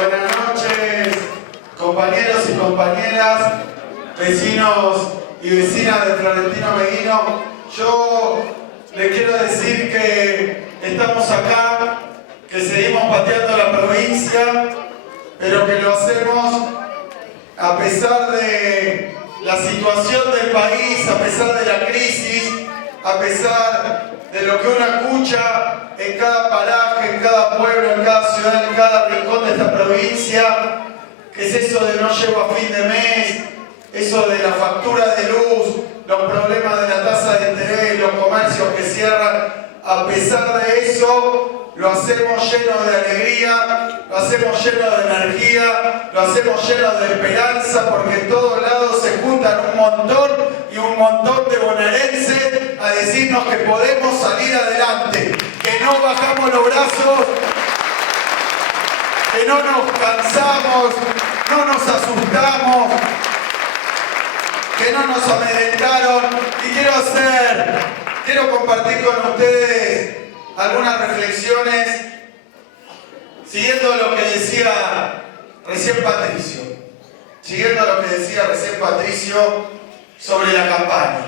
Buenas noches, compañeros y compañeras, vecinos y vecinas de Florentino Meguino. Yo les quiero decir que estamos acá, que seguimos pateando la provincia, pero que lo hacemos a pesar de la situación del país, a pesar de la crisis, a pesar de lo que uno escucha en cada paraje, en cada pueblo, en cada ciudad, en cada rincón de esta provincia, que es eso de no llego a fin de mes, eso de la factura de luz, los problemas de la tasa de interés, los comercios que cierran. A pesar de eso, lo hacemos lleno de alegría, lo hacemos lleno de energía, lo hacemos lleno de esperanza, porque en todos lados se juntan un montón de bonaerenses a decirnos que podemos salir adelante, que no bajamos los brazos, que no nos cansamos, no nos asustamos, que no nos amedrentaron. Y quiero compartir con ustedes algunas reflexiones siguiendo lo que decía recién Patricio, sobre la campaña.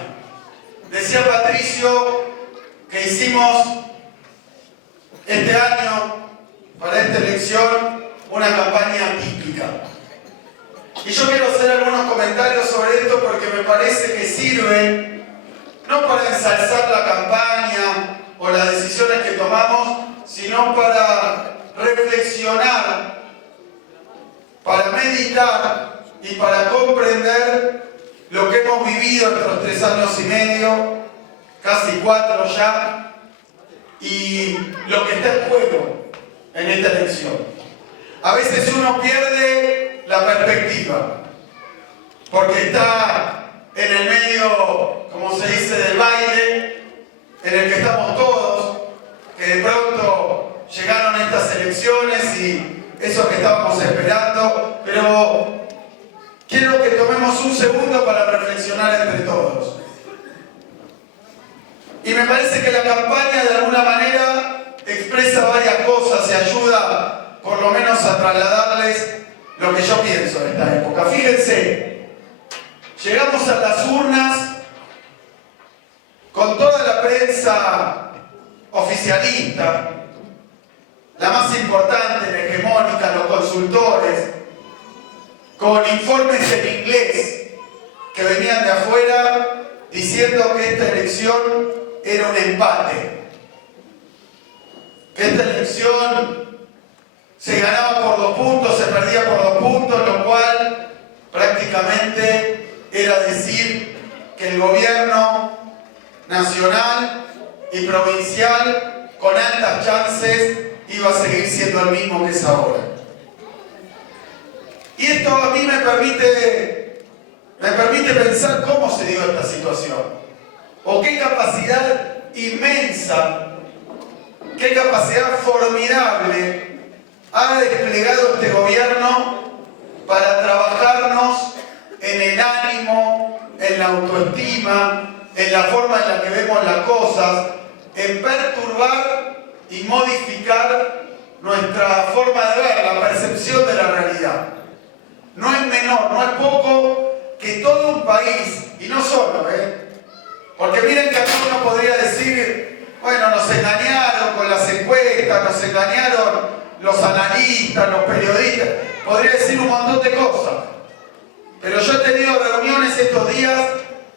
Decía Patricio que hicimos este año, para esta elección, una campaña atípica. Y yo quiero hacer algunos comentarios sobre esto porque me parece que sirve no para ensalzar la campaña o las decisiones que tomamos, sino para reflexionar, para meditar y para comprender lo que hemos vivido estos 3 años y medio, casi 4 ya, y lo que está en juego en esta elección. A veces uno pierde la perspectiva, porque está en el medio, como se dice, del baile, en el que estamos todos, que de pronto llegaron estas elecciones y eso que estábamos esperando, pero quiero que tomemos un segundo para reflexionar entre todos. Y me parece que la campaña de alguna manera expresa varias cosas y ayuda por lo menos a trasladarles lo que yo pienso en esta época. Fíjense, llegamos a las urnas con toda la prensa oficialista, la más importante, la hegemónica, los consultores, con informes en inglés que venían de afuera diciendo que esta elección era un empate, que esta elección se ganaba por 2 puntos, se perdía por 2 puntos, lo cual prácticamente era decir que el gobierno nacional y provincial con altas chances iba a seguir siendo el mismo que es ahora. Y esto a mí me permite pensar cómo se dio esta situación, o qué capacidad inmensa, qué capacidad formidable ha desplegado este gobierno para trabajarnos en el ánimo, en la autoestima, en la forma en la que vemos las cosas, en perturbar y modificar nuestra forma de ver, la percepción de la realidad. No es menor, no es poco que todo un país, y no solo, porque miren que acá uno podría decir, bueno, nos engañaron con las encuestas, nos engañaron los analistas, los periodistas, podría decir un montón de cosas. Pero yo he tenido reuniones estos días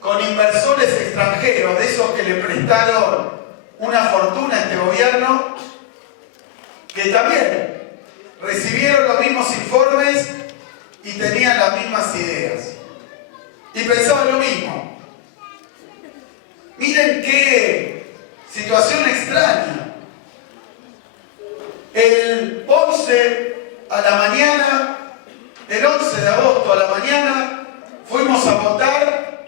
con inversores extranjeros, de esos que le prestaron una fortuna a este gobierno, que también recibieron los mismos informes y tenían las mismas ideas. Y pensaban lo mismo. Miren qué situación extraña. El 11 a la mañana, el 11 de agosto a la mañana, fuimos a votar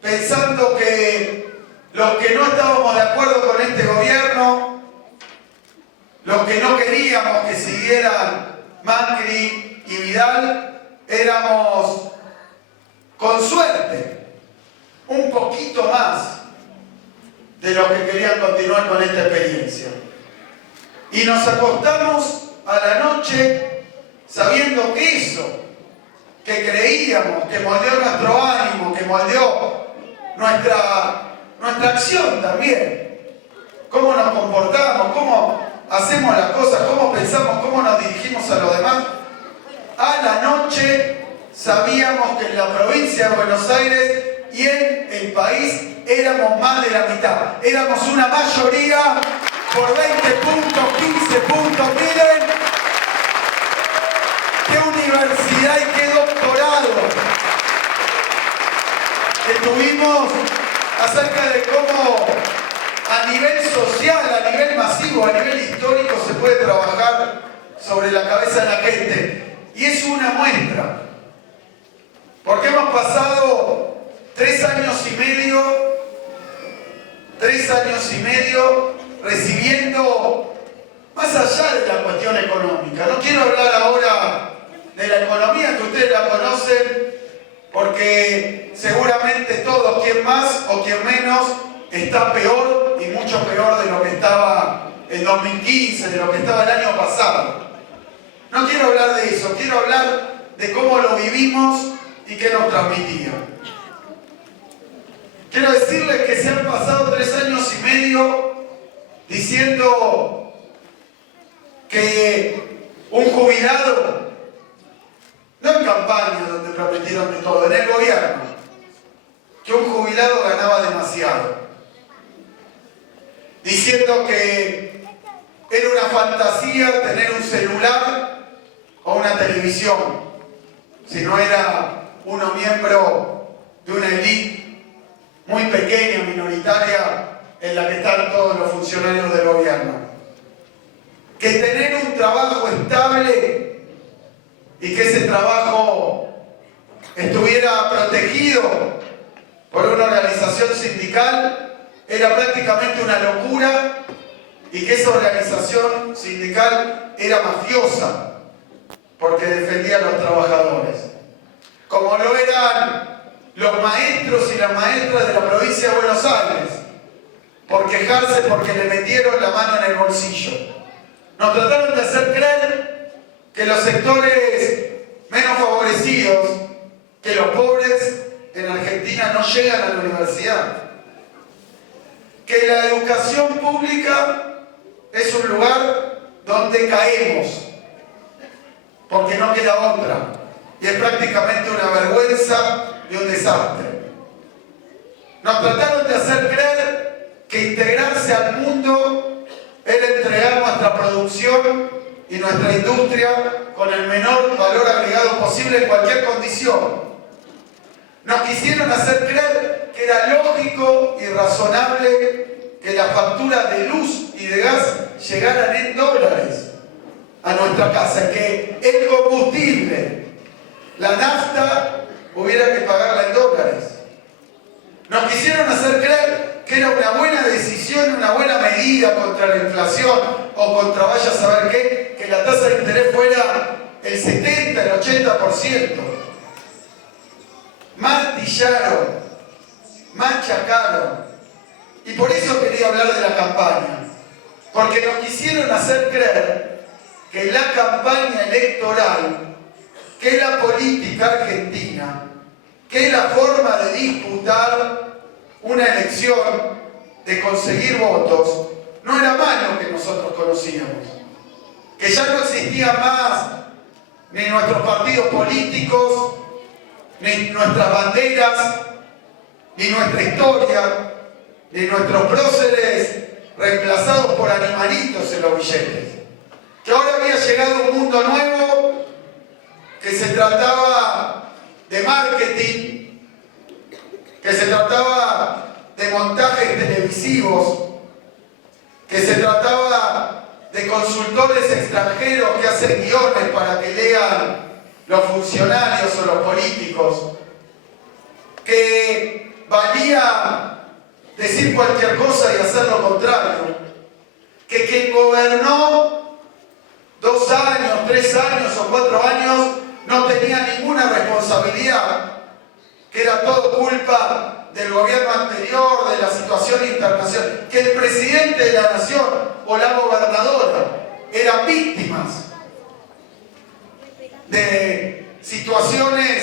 pensando que los que no estábamos de acuerdo con este gobierno, los que no queríamos que siguieran Macri y Vidal, éramos, con suerte, un poquito más de los que querían continuar con esta experiencia. Y nos acostamos a la noche que creíamos, que moldeó nuestro ánimo, que moldeó nuestra acción también. Cómo nos comportamos, cómo hacemos las cosas, cómo pensamos, cómo nos dirigimos a los demás. A la noche sabíamos que en la provincia de Buenos Aires y en el país éramos más de la mitad. Éramos una mayoría por 20 puntos, 15 puntos. Miren qué universidad y qué doctorado que tuvimos acerca de cómo a nivel social, a nivel masivo, a nivel histórico se puede trabajar sobre la cabeza de la gente. Y es una muestra. Porque hemos pasado 3 años y medio recibiendo, más allá de la cuestión económica. No quiero hablar ahora de la economía, que ustedes la conocen, porque seguramente todos, quien más o quien menos, está peor y mucho peor de lo que estaba en 2015, de lo que estaba el año pasado. No quiero hablar de eso, quiero hablar de cómo lo vivimos y qué nos transmitía. Quiero decirles que se han pasado 3 años y medio diciendo que un jubilado, no en campaña donde prometieron de todo, en el gobierno, que un jubilado ganaba demasiado. Diciendo que era una fantasía tener un celular o una televisión, si no era uno miembro de una élite muy pequeña, minoritaria, en la que están todos los funcionarios del gobierno. Que tener un trabajo estable y que ese trabajo estuviera protegido por una organización sindical era prácticamente una locura, y que esa organización sindical era mafiosa porque defendía a los trabajadores. Como lo eran los maestros y las maestras de la provincia de Buenos Aires, por quejarse porque le metieron la mano en el bolsillo. Nos trataron de hacer creer que los sectores menos favorecidos, que los pobres en Argentina no llegan a la universidad. Que la educación pública es un lugar donde caemos, porque no queda otra. Y es prácticamente una vergüenza y un desastre. Nos trataron de hacer creer que integrarse al mundo era entregar nuestra producción y nuestra industria con el menor valor agregado posible en cualquier condición. Nos quisieron hacer creer que era lógico y razonable que las facturas de luz y de gas llegaran en dólares a nuestra casa, que el combustible, la nafta, hubiera que pagarla en dólares. Nos quisieron hacer creer que era una buena decisión, una buena medida contra la inflación o contra vaya a saber qué, que la tasa de interés fuera el 70, el 80%. Martillaron, machacaron. Y por eso quería hablar de la campaña. Porque nos quisieron hacer creer que la campaña electoral, que la política argentina, que la forma de disputar una elección, de conseguir votos, no era más lo que nosotros conocíamos. Que ya no existían más ni nuestros partidos políticos, ni nuestras banderas, ni nuestra historia, ni nuestros próceres reemplazados por animalitos en los billetes. Que ahora había llegado un mundo nuevo, que se trataba de marketing, que se trataba de montajes televisivos, que se trataba de consultores extranjeros que hacen guiones para que lean los funcionarios o los políticos, que valía decir cualquier cosa y hacer lo contrario, que quien gobernó 2 años, 3 años o 4 años no tenía ninguna responsabilidad, que era todo culpa del gobierno anterior, de la situación internacional, que el presidente de la nación o la gobernadora eran víctimas de situaciones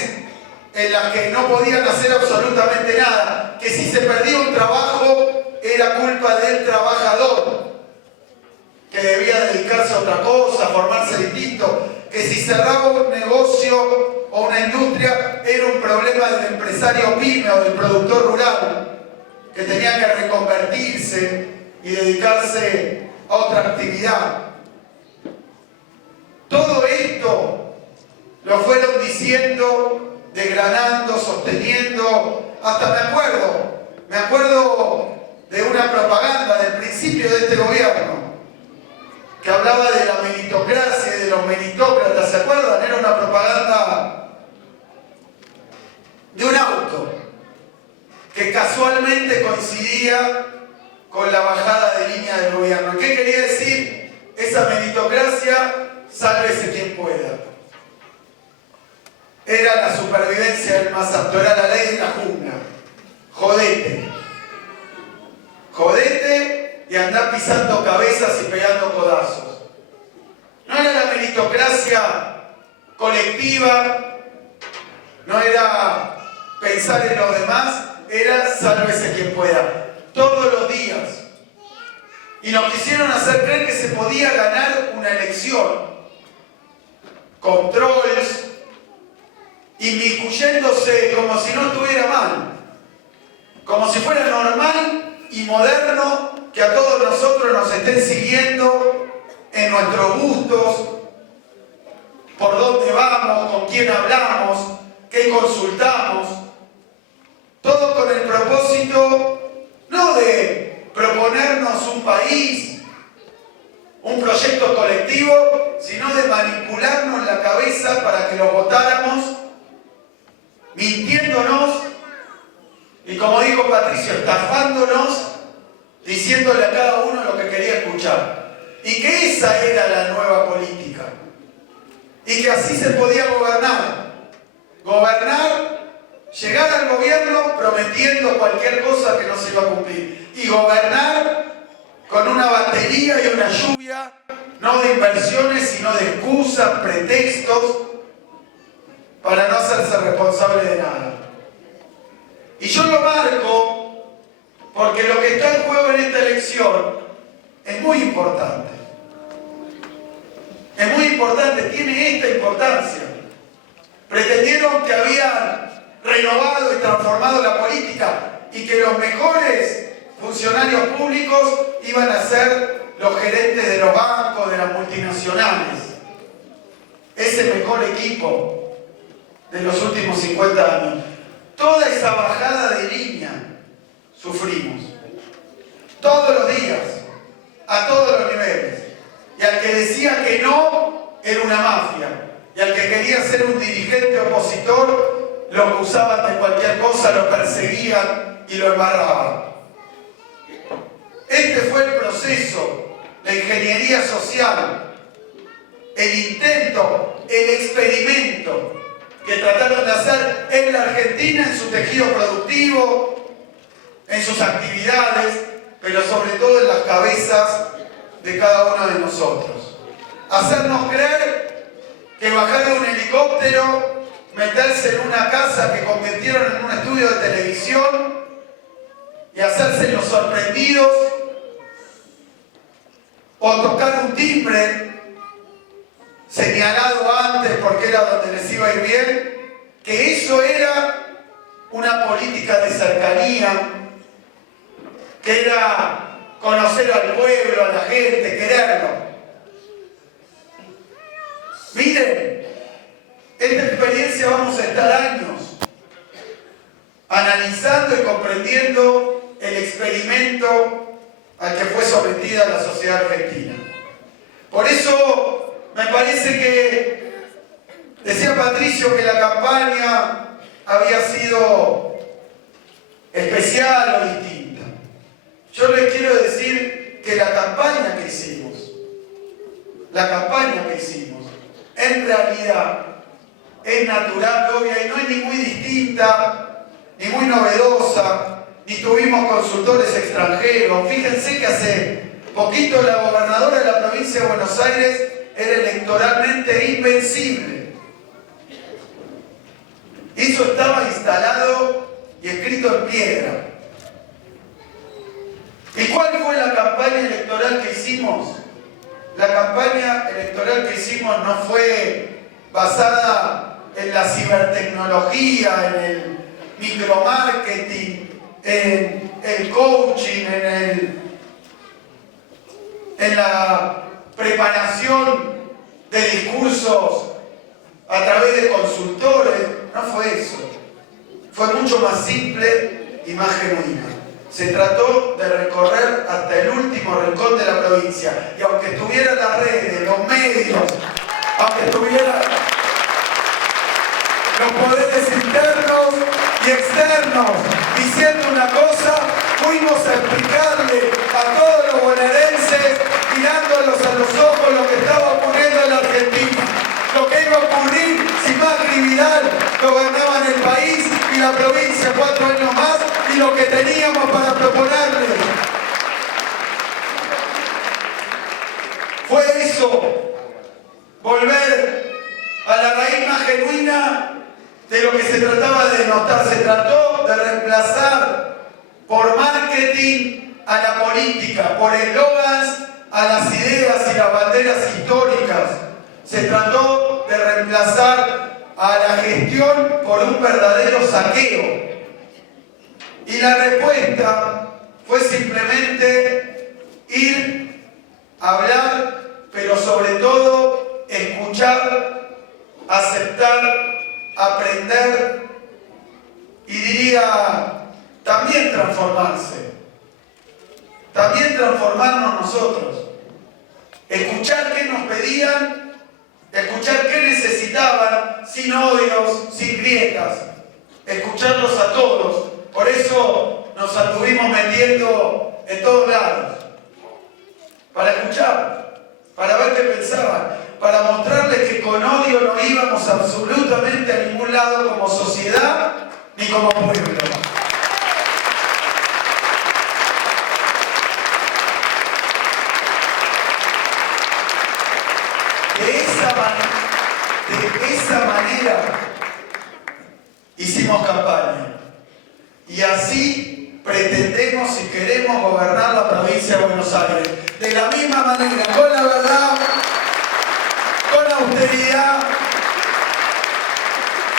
las que no podían hacer absolutamente nada, que si se perdía un trabajo era culpa del trabajador, que debía dedicarse a otra cosa, formarse distinto, que si cerraba un negocio o una industria era un problema del empresario pyme o del productor rural, que tenía que reconvertirse y dedicarse a otra actividad. Todo esto lo fueron diciendo, desgranando, sosteniendo, hasta me acuerdo de una propaganda del principio de este gobierno, que hablaba de la meritocracia y de los meritócratas, ¿se acuerdan? Era una propaganda de un auto, que casualmente coincidía con la bajada de línea del gobierno. ¿Qué quería decir esa meritocracia? Sálvese quien pueda. Era la supervivencia del más apto, era la ley de la jungla. Jodete. Jodete y andar pisando cabezas y pegando codazos. No era la meritocracia colectiva, no era pensar en los demás, era sálvese quien pueda. Todos los días. Y nos quisieron hacer creer que se podía ganar una elección. Controles, inmiscuyéndose como si no estuviera mal, como si fuera normal y moderno que a todos nosotros nos estén siguiendo en nuestros gustos, por dónde vamos, con quién hablamos, qué consultamos, todo con el propósito no de proponernos un país, un proyecto colectivo, sino de manipularnos la cabeza para que lo votáramos, mintiéndonos y, como dijo Patricio, estafándonos, diciéndole a cada uno lo que quería escuchar. Y que esa era la nueva política. Y que así se podía gobernar. Gobernar, llegar al gobierno prometiendo cualquier cosa que no se iba a cumplir. Y gobernar con una batería y una lluvia, no de inversiones, sino de excusas, pretextos, para no hacerse responsable de nada. Y yo lo marco porque lo que está en juego en esta elección es muy importante. Es muy importante, tiene esta importancia. Pretendieron que habían renovado y transformado la política y que los mejores funcionarios públicos iban a ser los gerentes de los bancos, de las multinacionales. Ese mejor equipo de los últimos 50 años. Toda esa bajada de línea sufrimos. Todos los días, a todos los niveles. Y al que decía que no, era una mafia. Y al que quería ser un dirigente opositor, lo acusaban de cualquier cosa, lo perseguían y lo embarraban. Este fue el proceso, la ingeniería social, el intento, el experimento que trataron de hacer en la Argentina, en su tejido productivo, en sus actividades, pero sobre todo en las cabezas de cada uno de nosotros. Hacernos creer que bajar de un helicóptero, meterse en una casa que convirtieron en un estudio de televisión y hacerse los sorprendidos, o tocar un timbre señalado antes porque era donde les iba a ir bien, que eso era una política de cercanía, que era conocer al pueblo, a la gente, quererlo. Miren, esta experiencia vamos a estar años analizando y comprendiendo el experimento al que fue sometida la sociedad argentina. Por eso me parece que, decía Patricio que la campaña había sido especial o distinta. Yo les quiero decir que la campaña que hicimos, en realidad es natural, obvia, y no es ni muy distinta, ni muy novedosa, ni tuvimos consultores extranjeros. Fíjense que hace poquito la gobernadora de la provincia de Buenos Aires era electoralmente invencible. Eso estaba escrito en piedra. ¿Y cuál fue la campaña electoral que hicimos? La campaña electoral que hicimos no fue basada en la cibertecnología, en el micromarketing, en el coaching, en la preparación de discursos a través de consultores. No fue eso. Fue mucho más simple y más genuina. Se trató de recorrer hasta el último rincón de la provincia. Y aunque estuvieran las redes, los medios, aunque estuvieran los poderes internos y externos diciendo una cosa, fuimos a explicarle a todos los bonaerenses, mirándolos a los ojos, lo que estaba ocurriendo en la Argentina. Lo que iba a ocurrir si Macri y Vidal gobernaban el país y la provincia 4 años más, y lo que teníamos para proponerles. Fue eso, volver a la raíz más genuina de lo que se trataba de notar. Se trató de reemplazar por marketing a la política, por eslogans a las ideas y las banderas históricas. Se trató de reemplazar a la gestión por un verdadero saqueo. Y la respuesta fue simplemente ir a hablar, pero sobre todo escuchar, aceptar, aprender y diría también transformarse. También transformarnos nosotros. Escuchar qué nos pedían, escuchar qué necesitaban, sin odios, sin grietas. Escucharlos a todos. Por eso nos anduvimos metiendo en todos lados. Para escuchar, para ver qué pensaban, para mostrarles que con odio no íbamos absolutamente a ningún lado como sociedad ni como pueblo. De esa manera hicimos campaña. Y así pretendemos y queremos gobernar la provincia de Buenos Aires. De la misma manera, con la verdad, con austeridad,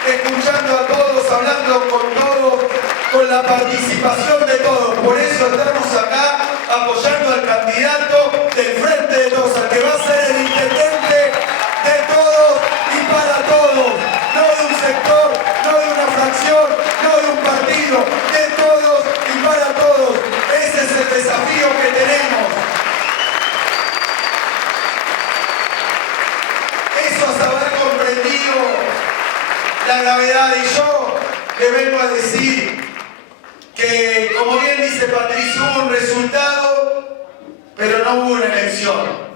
escuchando a todos, hablando con todos, con la participación de todos. Por eso estamos acá apoyando al candidato del Frente de Todos, al que va a ser el intendente de todos y para todos. No de un sector, no de una fracción, no de un partido, de todos y para todos. Ese es el desafío que tenemos. Eso es haber comprendido la gravedad. Y yo le vengo a decir que, como bien dice Patricio, hubo un resultado, pero no hubo una elección.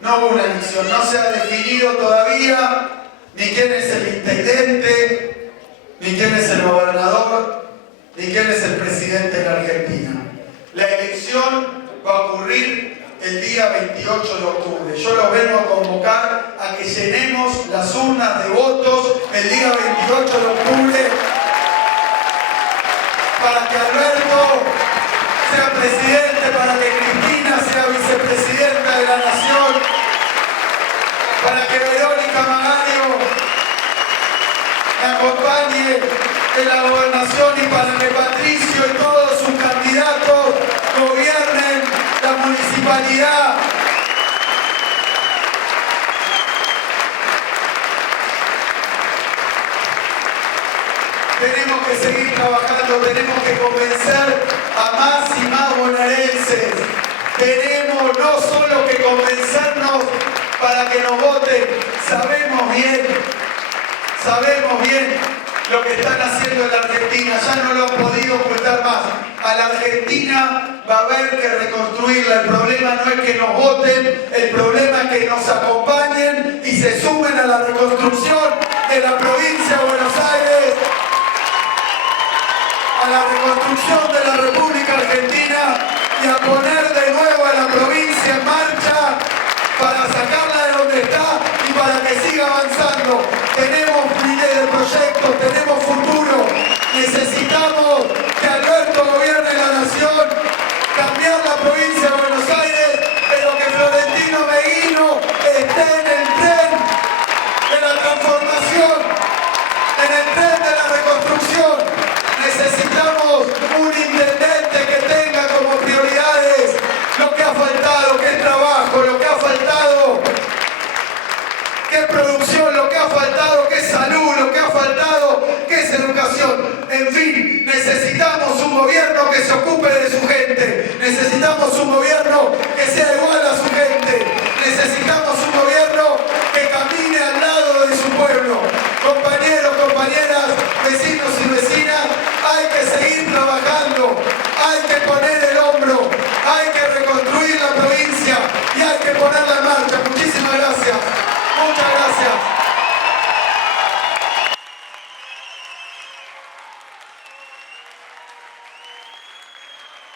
No hubo una elección, no se ha definido todavía ni quién es el intendente, ni quién es el gobernador, ni quién es el presidente de la Argentina. La elección va a ocurrir el día 28 de octubre. Yo los vengo a convocar a que llenemos las urnas de votos el día 28 de octubre para que Alberto sea presidente, para que Cristina sea vicepresidenta de la Nación, para que Verónica Magario me acompañe en la gobernación y para que Patricio y todos sus candidatos gobiernen la municipalidad. Tenemos que seguir trabajando, tenemos que convencer a más y más bonaerenses. Tenemos no solo que convencernos para que nos voten, sabemos bien lo que están haciendo en la Argentina, ya no lo han podido ocultar más. A la Argentina va a haber que reconstruirla. El problema no es que nos voten, el problema es que nos acompañen y se sumen a la reconstrucción de la provincia de Buenos Aires, a la reconstrucción de la República Argentina y a poner de nuevo a la provincia en marcha para sacarla de donde está y para que siga avanzando. Tenemos miles de proyectos, tenemos futuro, necesitamos gobierno que se ocupe de su gente. Necesitamos un gobierno